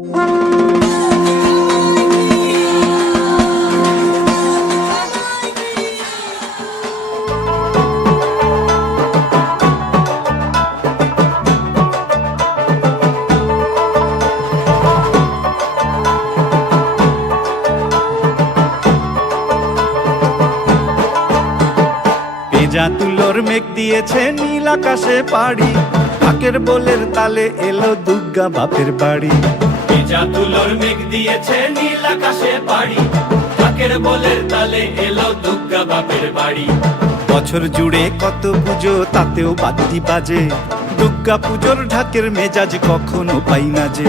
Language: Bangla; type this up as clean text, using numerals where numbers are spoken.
ভেজা তুলোর মেঘ দিয়েছে নীল আকাশে পাড়ি, ঢাকের বোলের তালে এলো দুর্গা বাপের বাড়ি। ভেজা তুলোর মেঘ দিয়েছে নীল আকাশে পাড়ি, ঢাকের বোলের তালে এলো দুর্গা বাপের বাড়ি। বছর জুড়ে কত পুজো তাতেও বাদ্যি বাজে, দুর্গা পুজোর ঢাকের মেজাজ কখনো পাই না যে।